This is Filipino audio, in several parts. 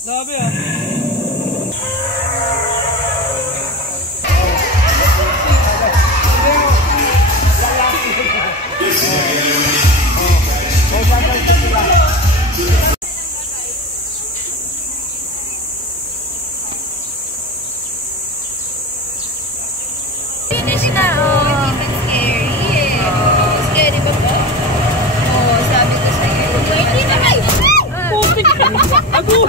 Grabe ah. Finish na, oh. Scary. Scary ba ba? Oo, sabi ko sa'yo. Hindi na kayo. Ako!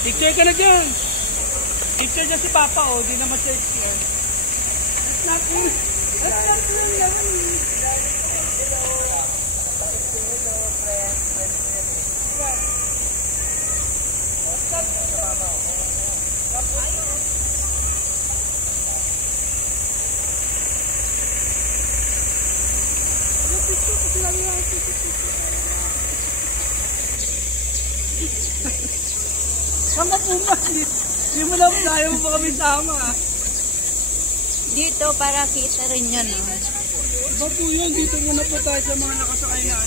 Picture ka na dyan. Picture dyan si Papa, oh. Di na ma-search yan. That's not real. That's not real naman. Saan ka pumalit? Hindi mo lang tayo mo pa kami sama. Dito para kita rin yan, oh. Ba po yun? Dito muna po tayo sa mga nakasakay na.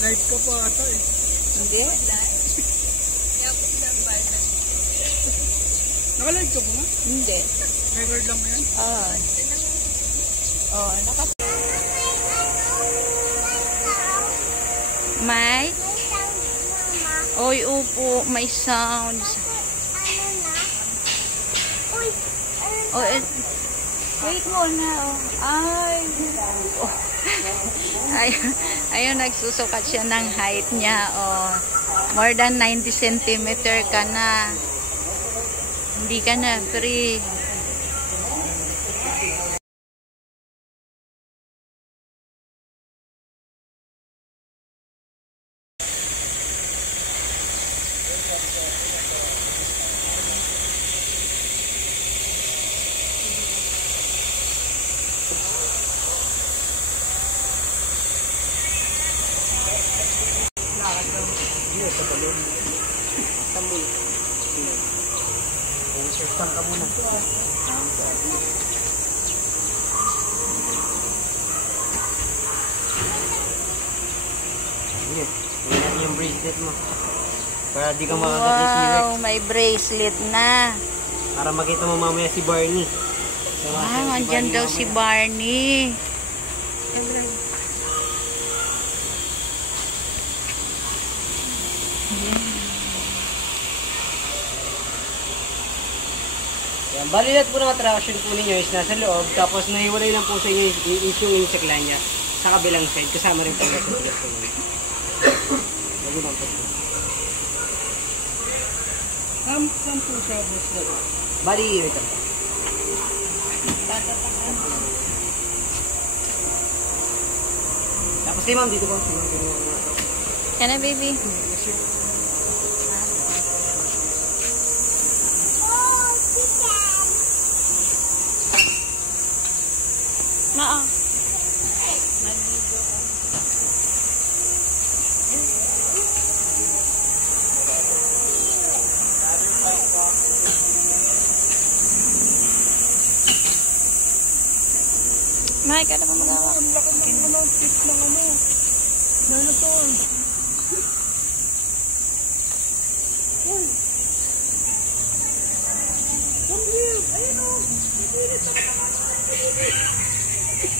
Live ka pa ata eh. Hindi? Naka-live ka po nga? Hindi. Record lang mo yan? Oh, May? Oy, upo, may sounds. Oh, wait muna, oh. Ay. Oh. Ayun, nagsusukat siya ng height niya, oh. More than 90 cm ka na. Hindi ka na free. Surfang ka muna. Yes, tingnan yung bracelet mo. Para di ka makagat ni T-Rex. Wow, may bracelet na. Para makita mo mamaya si Barney. Wow, andyan daw si Barney. Bali lahat po ng attraction po ninyo is nasa loob, tapos nahiwalay lang po sa inyo is yung insect niya sa kabilang side, kasama rin po yung tutulat po ninyo. Bago lang po. Saan po siya boss na ba? Bali, wait lang. Tapos kay ma'am, dito po. Yan na, baby. Maa. May ka na pa magawa. Ang laki ng ano, tip ng ano. Dinosaur. Uy. Kambil. Ayun o. Nagilit ako naman.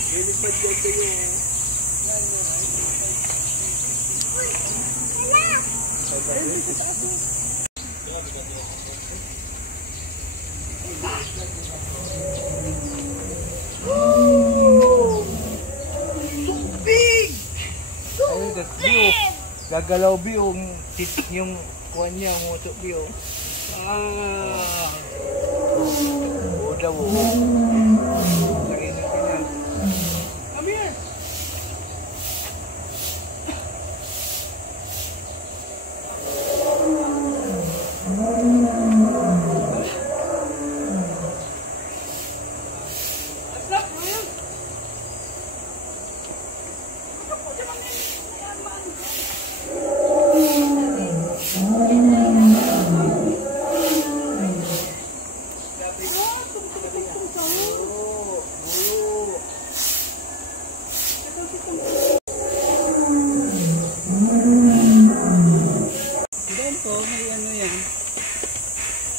Lilipad dyan kayo. Ayun, dito sa ako. Big! Ayun, that's view. Gagalaw view yung kuha niya, moto view. Ah! Udah,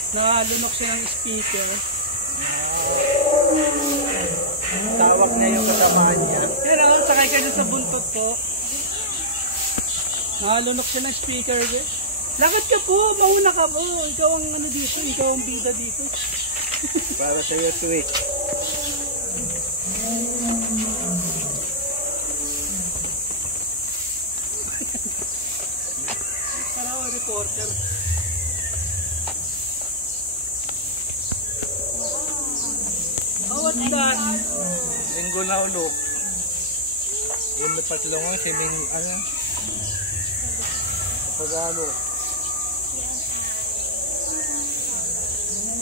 Nalunok siya ng speaker. Tawag na yung kasama niya. Pero, sakay ka na sa buntot po. Nalunok siya ng speaker. Lakad ka po, mauna ka po. Ikaw ang ano dito, ikaw ang bida dito. Para sa iyo, switch. Para ako reporter. Oh, what's that? Linggo na ulok. Yung may patlungan, si Min, ano? Pagano.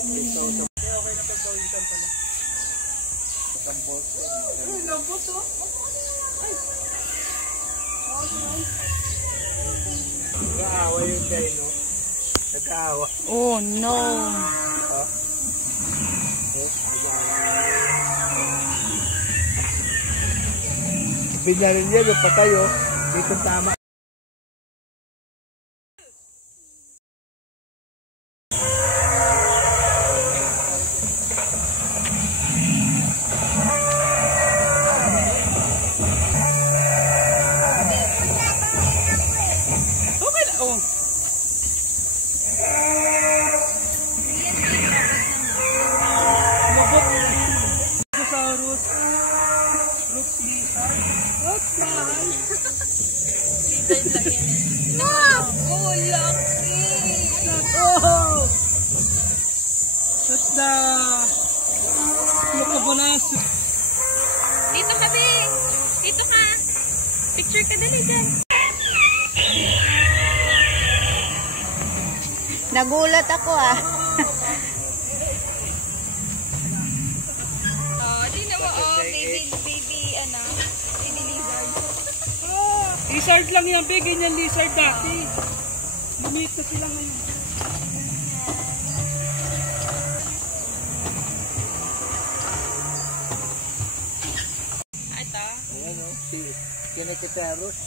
Okay na pagkawisan pala. Tambos. Ay, lambot oh. Nag-aawa yung guy, no? Nag-aawa. Oh no. Binaril niya, patay, oh. Dito tama. Okay na, oh. Lubot. Dinosaurus. Root lizard. What the hell? Oh, lucky. Oh! That's the Lucabonas. Dito ka, be. Dito ka. Picture ka dali dyan. Nagulat ako ah. Oh, tingnan mo, oh, baby, ano, baby lizard. Lizard lang yan, be. Ganyan lizard dati. Lumit na sila ngayon. Ito. Ayan, oh. Si Kinikitaurus.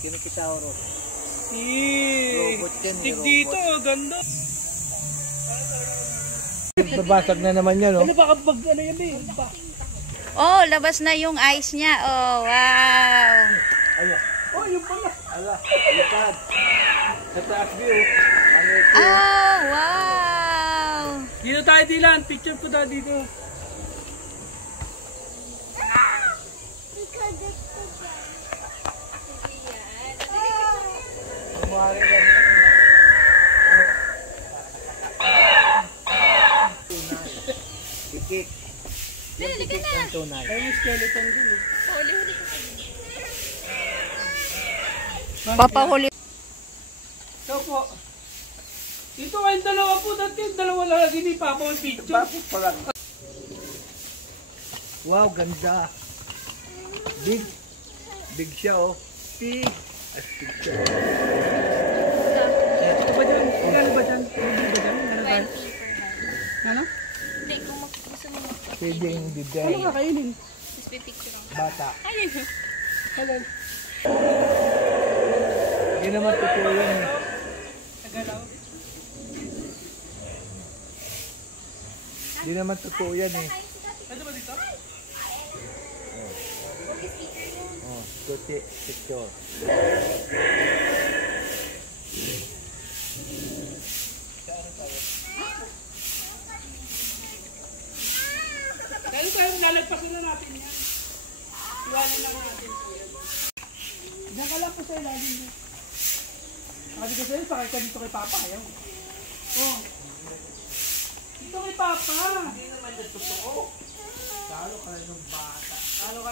Kinikitaurus. Robot yan, Dig robot. dito, oh, ganda. Babasag na naman yan, oh. Ano ba kapag ano yan, be? Oh, labas na yung eyes niya. Oh, wow. Ayan. Oh, yung pala. Ala, lipad. Sa taas view. Ano ito? Oh, wow. Dito tayo, Dylan. Picture po tayo dito. Kumari lang. Tikik. Yung tikik ang tunay. Ay, may skeleton din, eh. Huli-huli ko kayo. Papahuli. Ito po. Dito kayong dalawa po. Dati yung dalawa lang lagi ni Papa ang picture. Bakit pala? Wow, ganda. Big. Big siya, oh. Big. Astig siya. Ano ba dyan? Ano ba dyan? Ano ba dyan? Ano ba? 20 per head. Ano? Hindi, kung gusto mo Pwede yung Ano bigay. ka kainin? just pipicture ako. Bata. Ayun. Hello. Hindi naman totoo yan, eh. Nagalaw. Hindi naman totoo yan, eh. Ano ba dito? Oh, tuti, picture. Dahil tayo, lalagpasin na natin yan. Iwanan lang natin po yan. Diyan ka lang po sa ilalim niya. Sabi ko sa'yo, sakay ka dito kay Papa, ayaw. Oh. Dito kay Papa. Hindi naman na totoo. Lalo ka lang ng bata. Lalo ka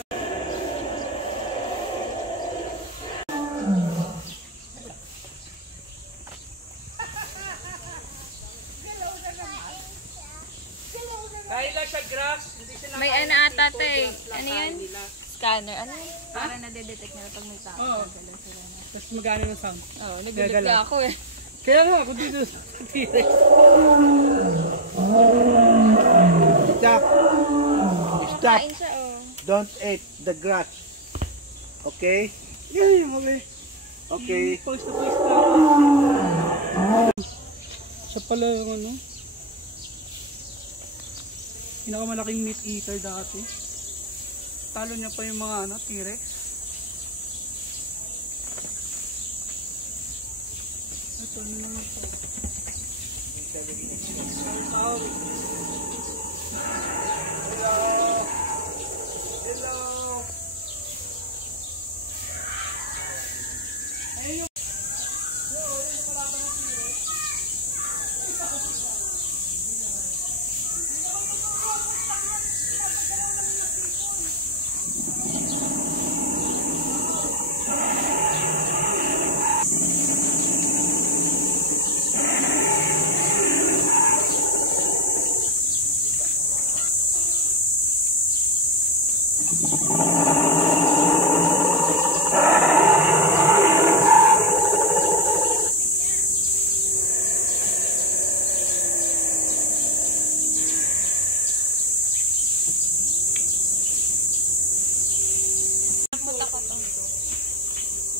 Dahil lang sa grass, hindi sila May ano ata to eh. Ano yan? Scanner. Ano yun? Para nadedetect nila pag may tao. Oo. Tapos magano ng sound. Oo, nagulat Gagalaw. ka ako eh. Kaya nga, ako dito sa T-Rex. Stop. Stop. Kain siya oh. Don't eat the grass. Okay? Yan yung mga Okay. Post na post na. Siya pala yung ano. Pinakamalaking meat eater dati. Talo niya pa yung mga ano, T-Rex. Ito, ano naman po? Hello! Ayun yung...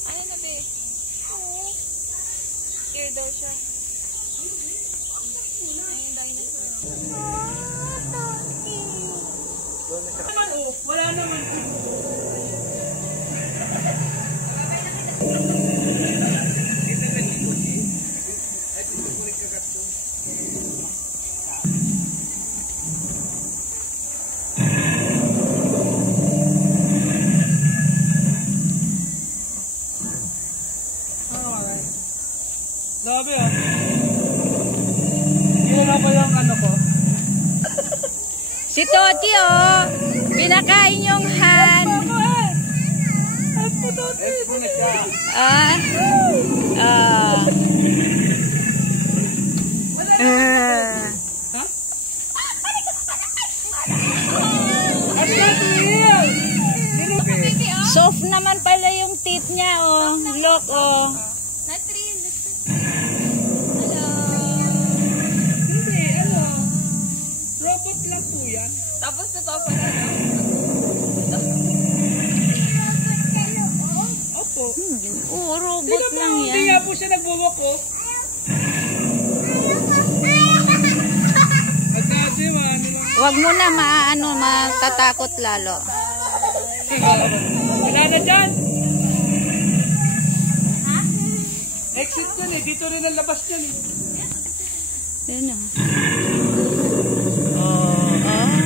Ano na be? Scared daw siya. Ayun, dinosaur. Naman oh, wala naman. Grabe ah. Yun na ba yung ano ko? Si Toti, oh. Pinakain yung Han. Ah. Ah. Ha? Soft naman pala yung teeth niya, oh. Look, oh. Natril. Hindi, ano? Robot lang po yan. Tapos ito pa na, no? Opo. Oo, robot Tingnan mo, lang hindi yan. nga po siya nagbuwak oh. At kasi ano lang. Huwag mo na matatakot lalo. Wala na dyan. Exit yan eh. Dito rin ang labas yan eh. Yan, oh. Oh, oh.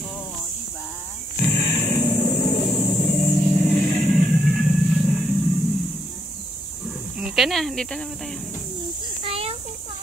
Oh, diba? Ka na, dito na ba tayo? Ayaw ko pa.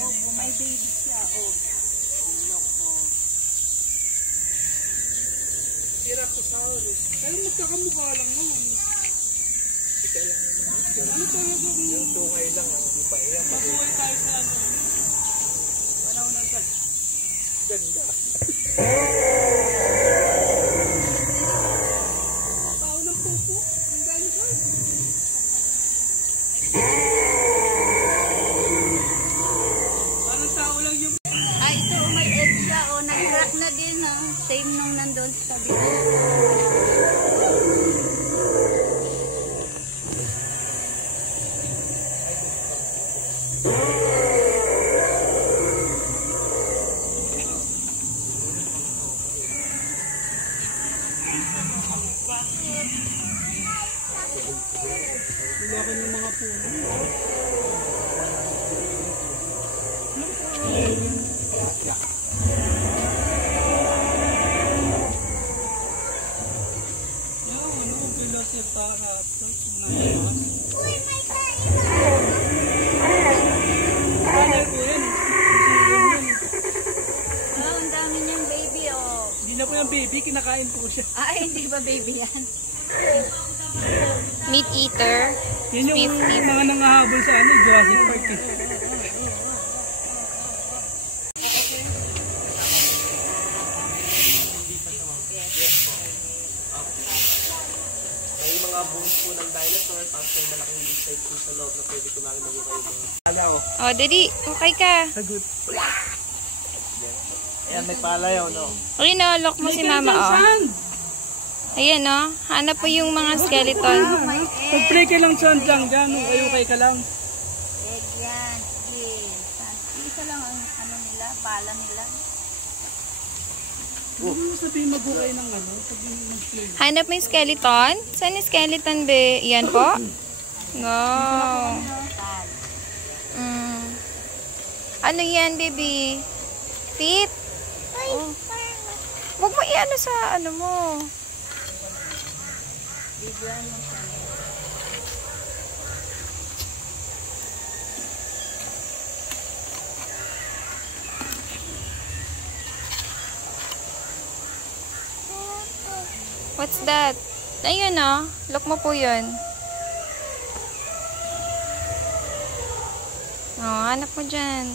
Oh, may baby siya, oh. Look, oh. Tiracosaurus. Pero magkakamukha lang naman. Ano talaga kung Yung tungay lang, hindi pa ilan. mabuhay tayo sa ano? Panahon ng Ganda. tao ng pupo. Ang dinosaur. Parang tao lang yung... Ay, ito, may egg siya, oh. Nag-crack na din, oh. Same nung nandun sa video. Laki ng mga puno. Ano kung pila siya tarap? Kakain po siya. Ay, hindi ba baby yan? Meat eater. Yan yung Beef. mga nangahabol sa ano, Jurassic Park eh. May mga bones po ng dinosaur, tapos may malaking big size po sa loob na pwede kumain na kayo mga... Oh, Daddy, okay ka. Sagot. Ayan, may palayaw, no? Okay, no, lock mo si Mama, oh. Ayan, oh. Hanap po yung mga skeleton. Pag-pray ka lang saan lang dyan, okay ka lang. Egg yan, sige. Isa lang ang ano nila, bala nila. Hindi mo sabihin mag-okay ng ano, pag mag-play. Hanap mo yung skeleton? Saan yung skeleton, be? Yan po? No. Ano yan, baby? Feet? Oh. Huwag mo i-ano sa ano mo. What's that? Ayun, oh. Look mo po yun. Oh, hanap mo dyan.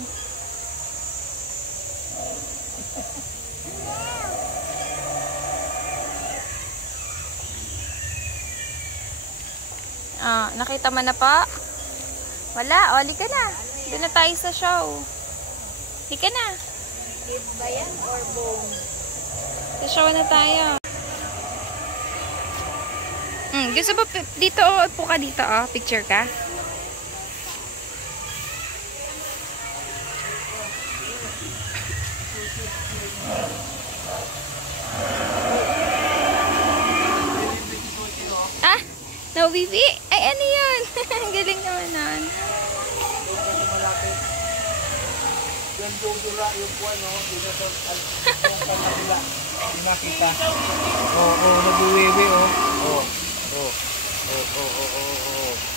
Ah, nakita mo na pa? Wala, oli ka na. Doon na tayo sa show. Hindi ka na. Beef ba yan or bone? Sa show na tayo. Gusto ba dito, upo ka dito, oh. Picture ka. Ah, nawiwi. Ay, ano yun? Ang galing naman nun. Yan dudura yung buwan, no? Yung nakita. Oo, nag-uwiwi, oh.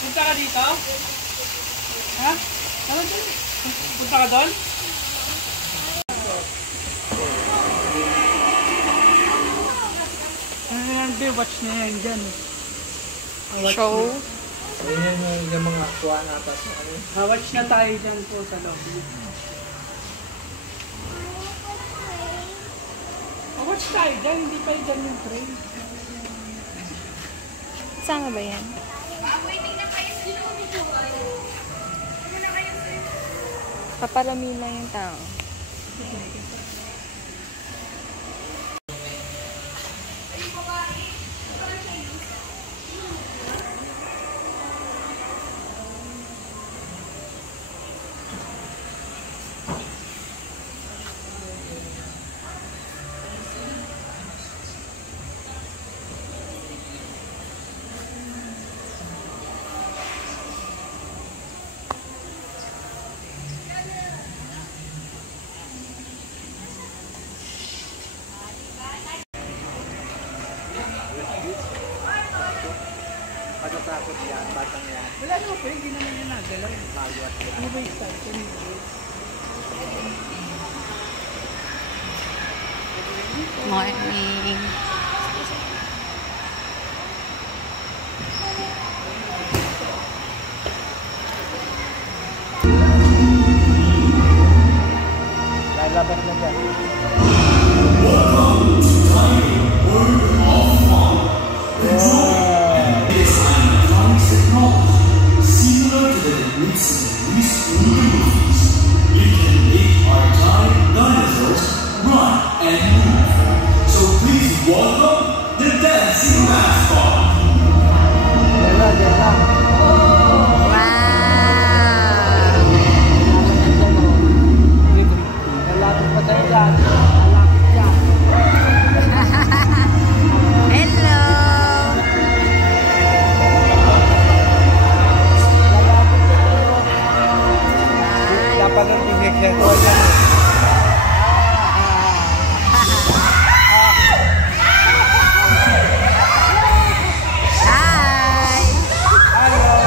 Punta ka dito? Ha? Ano dyan? Punta ka doon? Ano yan, be? Watch na yan dyan. Show. Ayan yung mga kuha nata sa ano. Watch na tayo dyan po sa lobby. Watch tayo dyan, hindi pa dyan yung train. Saan ba yan? Paparami lang yung tao. Pagkatakot yan, batang yan. Wala naman po, hindi naman yan nagalaw. Ano ba yung style ko nito? Morning. Lalabas na dyan. Similar to the techniques in recent movies, you can make our giant dinosaurs run and move. So please welcome the dancing mascot. Wow! Lalapit pa tayo dyan. Hello! Lapalan ko yan. Hi! Hello!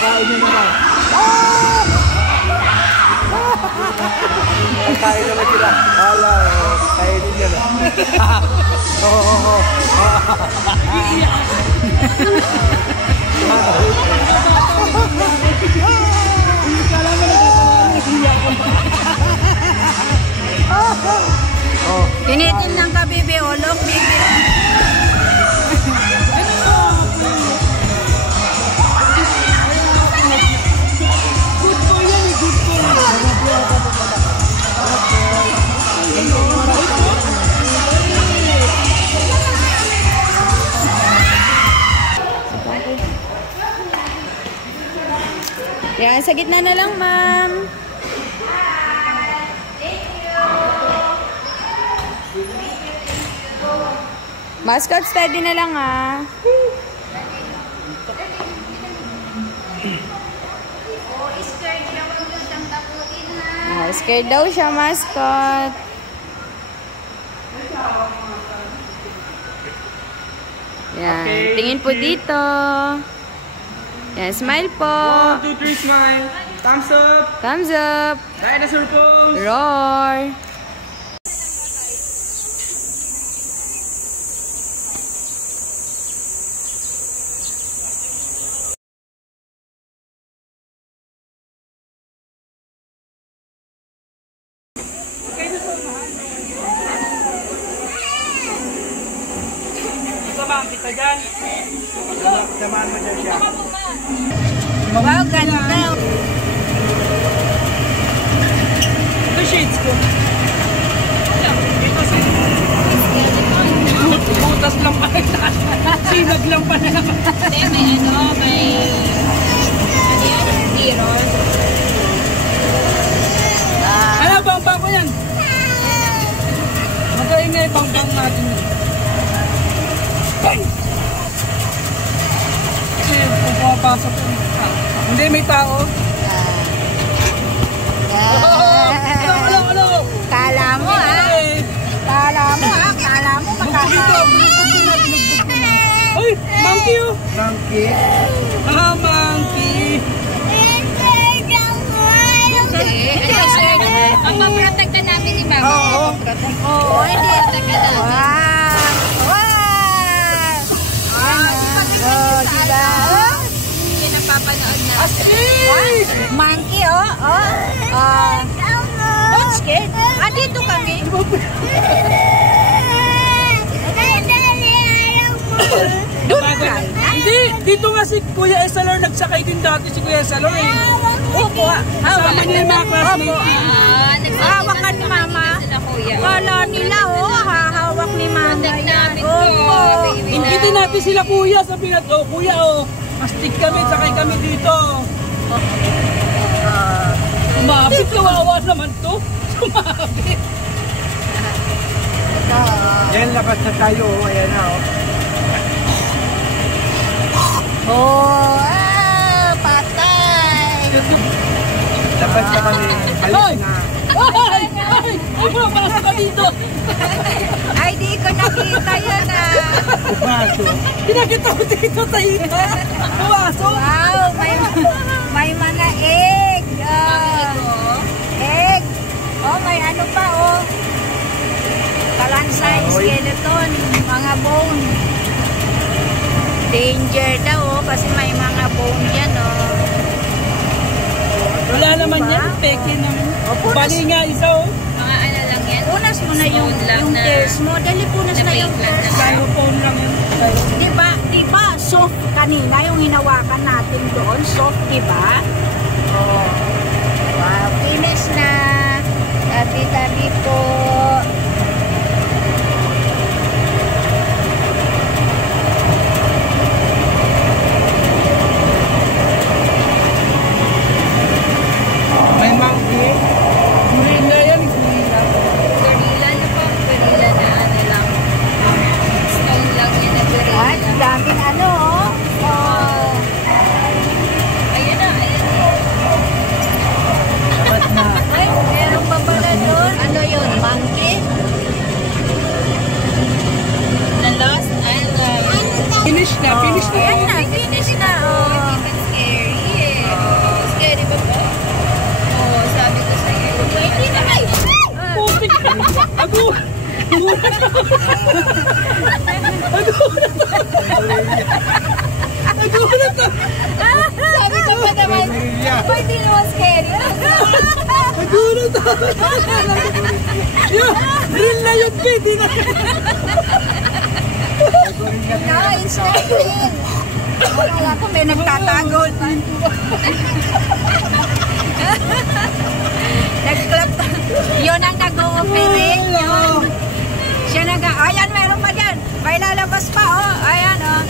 Kain nyo naman. Kain naman sila. Hala, kainin nyo na. Pinitin lang ka, bibi. Olok, bibi. Yan, sa gitna na lang, ma'am. Mascot, steady na lang, ah. Oh, scared daw siya, mascot. Yan, tingin po dito. Yan, smile po. 1, 2, 3, smile. Thumbs up. Thumbs up. Dinosaur pose. Roar. Samahan kita dyan. Samahan mo dyan siya. Wow, ganda. Ito shades ko. Ito butas lang pala. Sinag lang pala. Hindi, may ano yan? Zero. Ano, bang-bang ko yan? Magaling na yung bang-bang natin. Kasi kung pumapasok ko. Hindi, may tao. Ano? Kala mo, ha? Kala mo, ha? Kala mo, makakala. Uy, monkey oh. Monkey. Ah, monkey. Ang maprotekta namin ni Mama. Oo, hindi. Wow! Oh, diba? Hindi napapanood na. Asik! Monkey, don't scared. Dito kami. Hindi, dito nga si Kuya Esalor, nagsakay din dati si Kuya Esalor eh. Opo. Kasama niya yung mga classmates. Hawakan ni Mama. Kala nila, hahawak ni Mama. namin Opo. Ingkitin natin sila Kuya, sabi natin, oh Kuya mastig kami, sakay kami dito. Sumabit, kawawa naman to. Sumabit. Yan, labas na tayo. Ayan na. Patay. Labas na kami. Alis na. Ay! Pumapasok ka dito. Ay, di ko nakita yun, Pumasok. Pinakita ko dito sa ina. Pumasok. Wow, may mga egg. Egg. May ano pa, Kalansay, skeleton, mga bone. Danger daw, kasi may mga bone yan, Wala naman yan. Peke naman. Bali nga isa, Mga ano lang yan. Punas mo na yung tears mo. Dali punas na yung tears mo. Styrofoam lang yan. Diba, soft kanina yung hinawakan natin doon. Soft, diba? Wow, finish na. Tabi-tabi po. May monkey. Gorilla yan. Gorilla na po. Gorilla na ano lang. Stone lang yun na gorilla. Ay, daming ano, Ayan na, Ay, meron pa pala doon. Ano yun, monkey? The Lost Island. Finish na. Ayan na, finish na, Scary. Oh, scary ba ba? Oo, sabi ko sa'yo. Hindi na kayo! Putik ka! Nagulat ka! Sabi ko pa naman, oh, hindi naman scary. Nagulat ako! Real na yun, kid! Guys, scary. Wala ko, may nagtatago. Nag-clap. Yun ang nag-ooperate. Yun. Siya ayan, meron pa dyan. May lalabas pa, oh. Ayan, oh.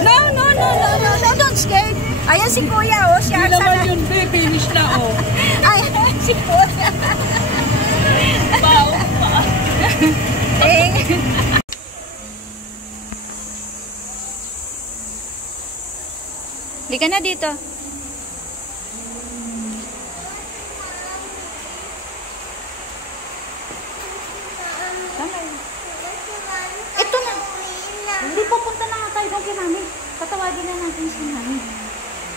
No, don't scared. Ayan si Kuya, oh. Siya Hindi naman yun, finish na, oh. Ayan si Kuya. Hindi ka na dito. Ito na. Hindi, pupunta na nga tayo doon kay Mami. Tatawagin na natin si Mami.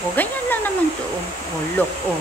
O, ganyan lang naman to. O, look, o.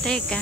Teka.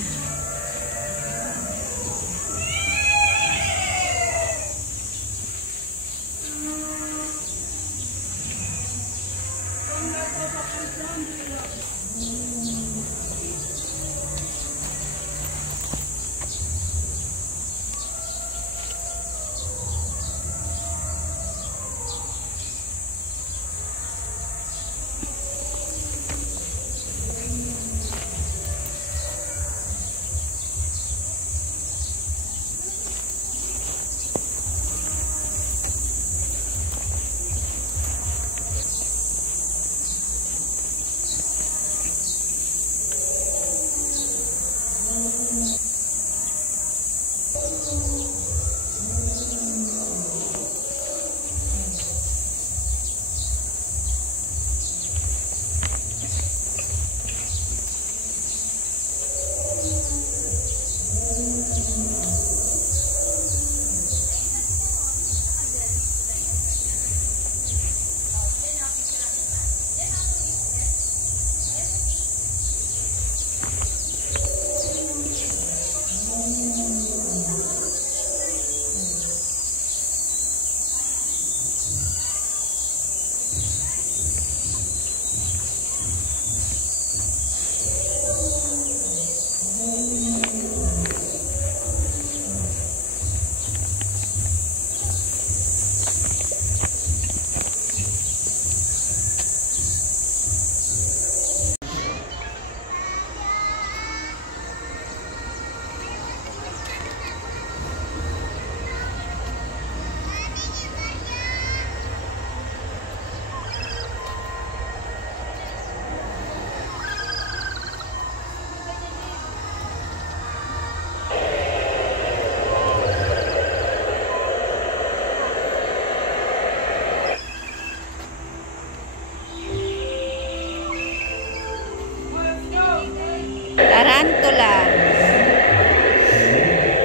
Tarantula.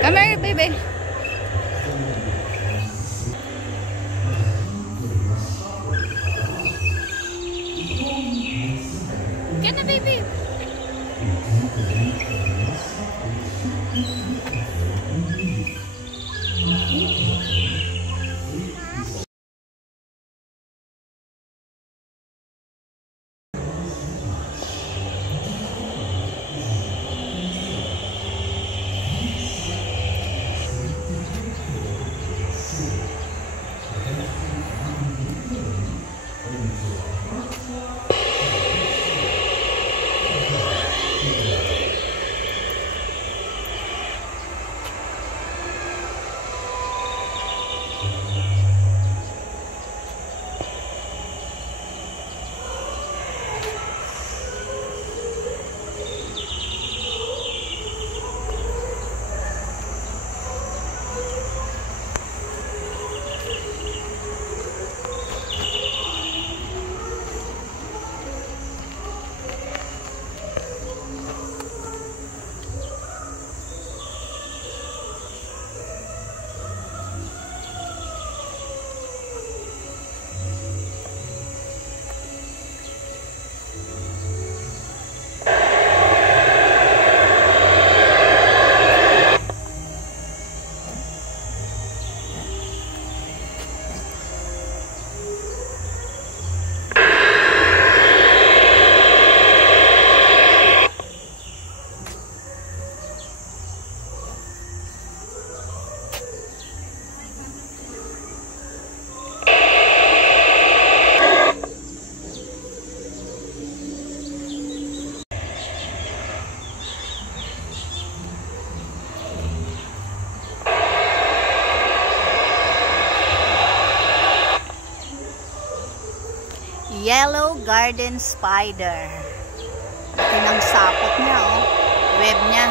Come here, baby. Get na, baby. Yellow garden spider. Ito ng sapot niya, oh. Web niya.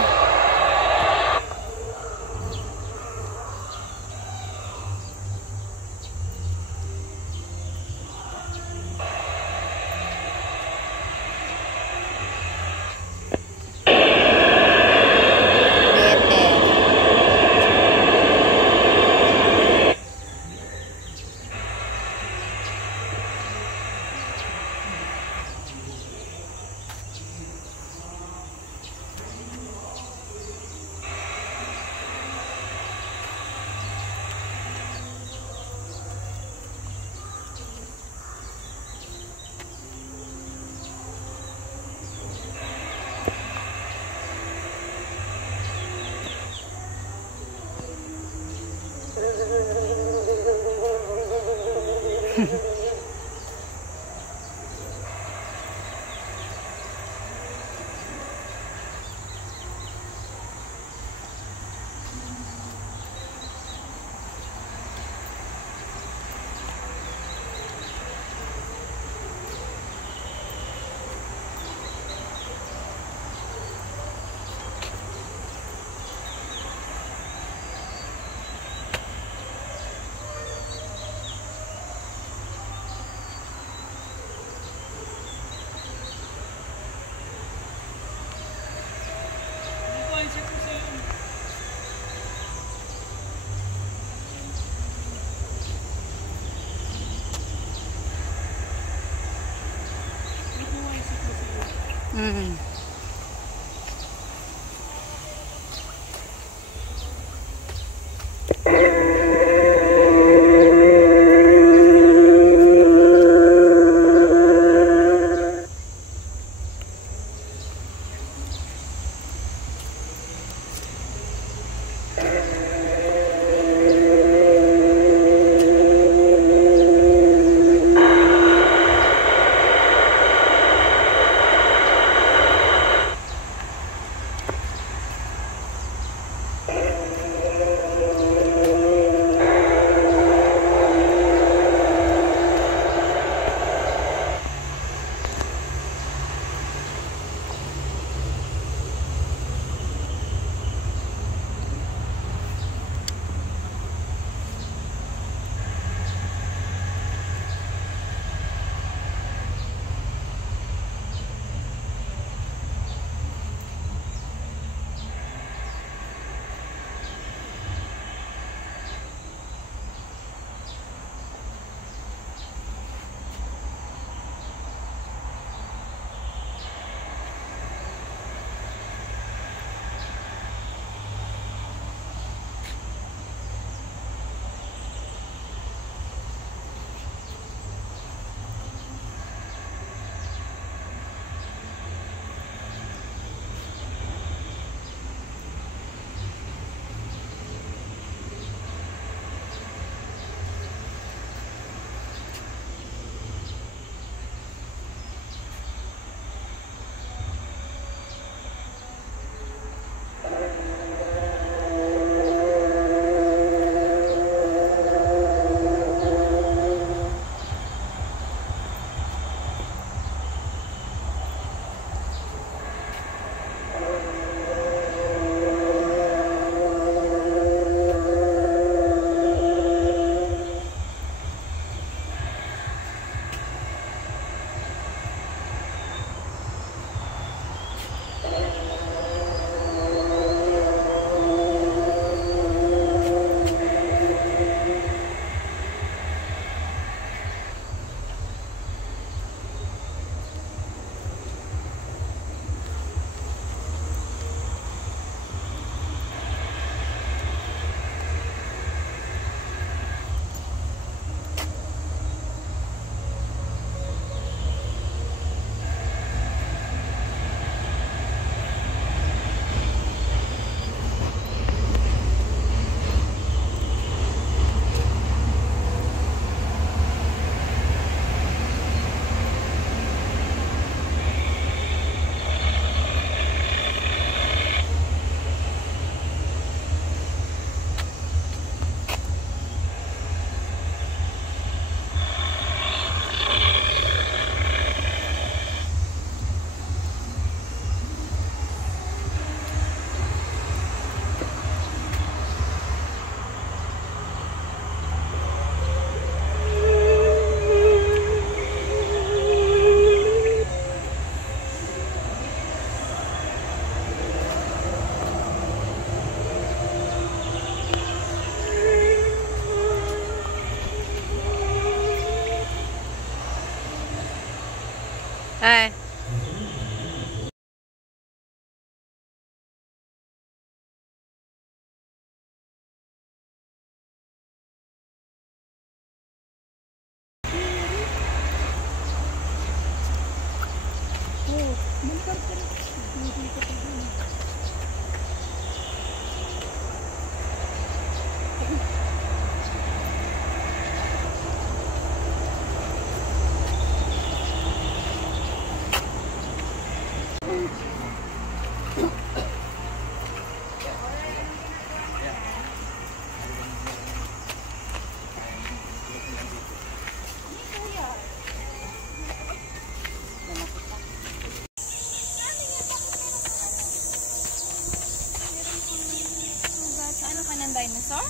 Ano ka ng dinosaur?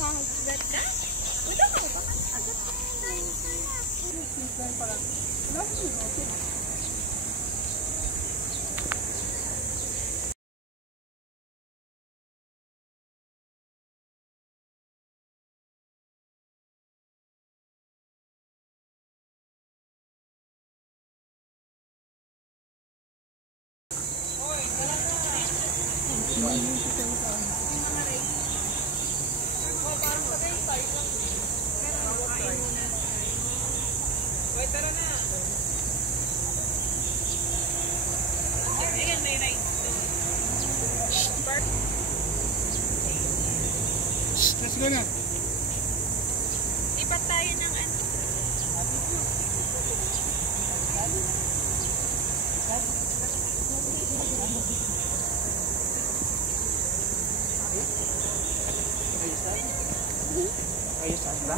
Agad ka? Wala ka ba? Agad ka ng dinosaur. Let's go na. Lipat tayo ng ano. Ayos ba?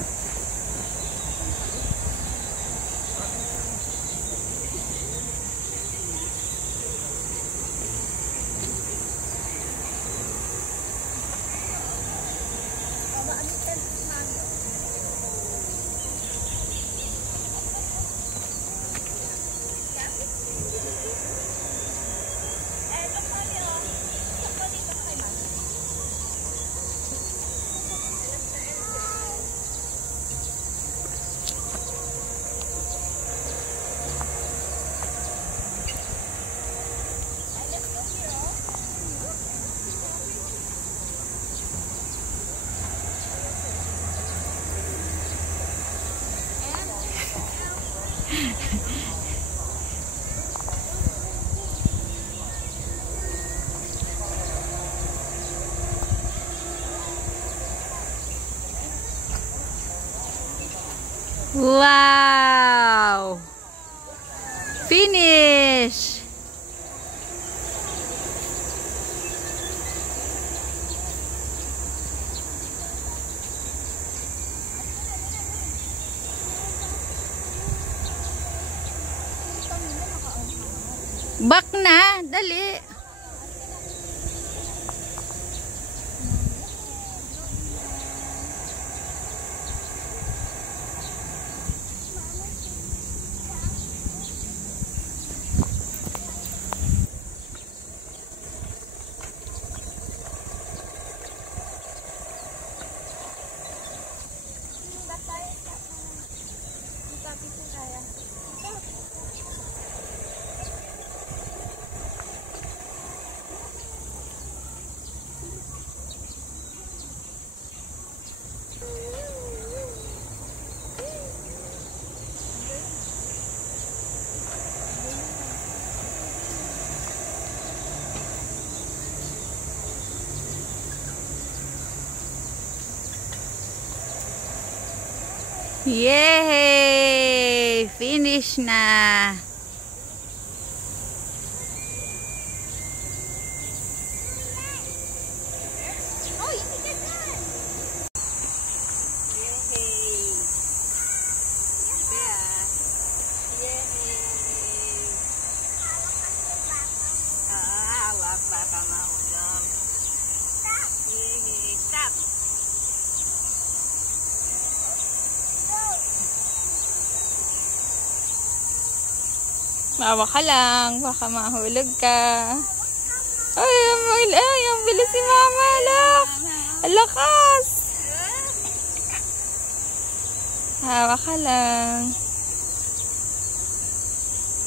Wow! Finish! Back na, dali. Yay! Finish na. Mawa ka lang, baka mahulog ka. Ay, ang bilis si Mama, lak. Alakas. Hawa ka lang.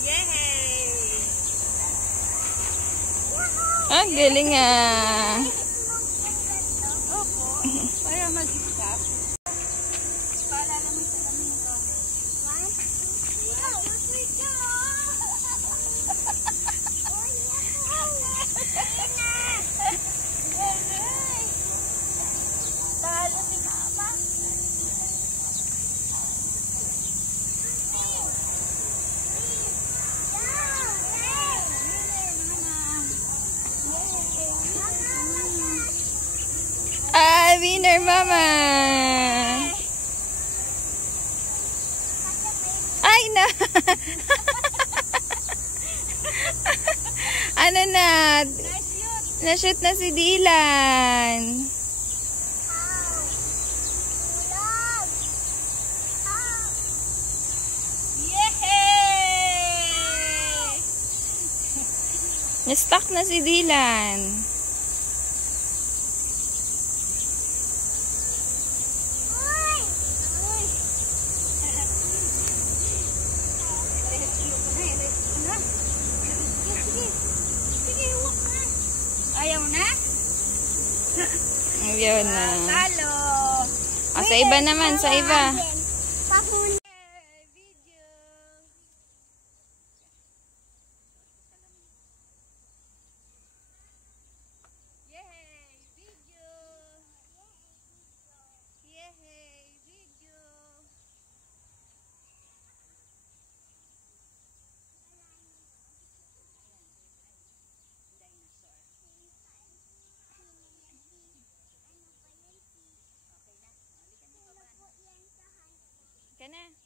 Yay! Ang galing ah. Para mag-stop. Paalala mo sa lamin ko. 1, 2, 3, go! Here, Mama. Ay, na. Ano na? Na-shoot na si Dylan. Na-stuck na si Dylan. Ayaw na? Ayaw na. Talo. Sa iba naman, sa iba. Ka na.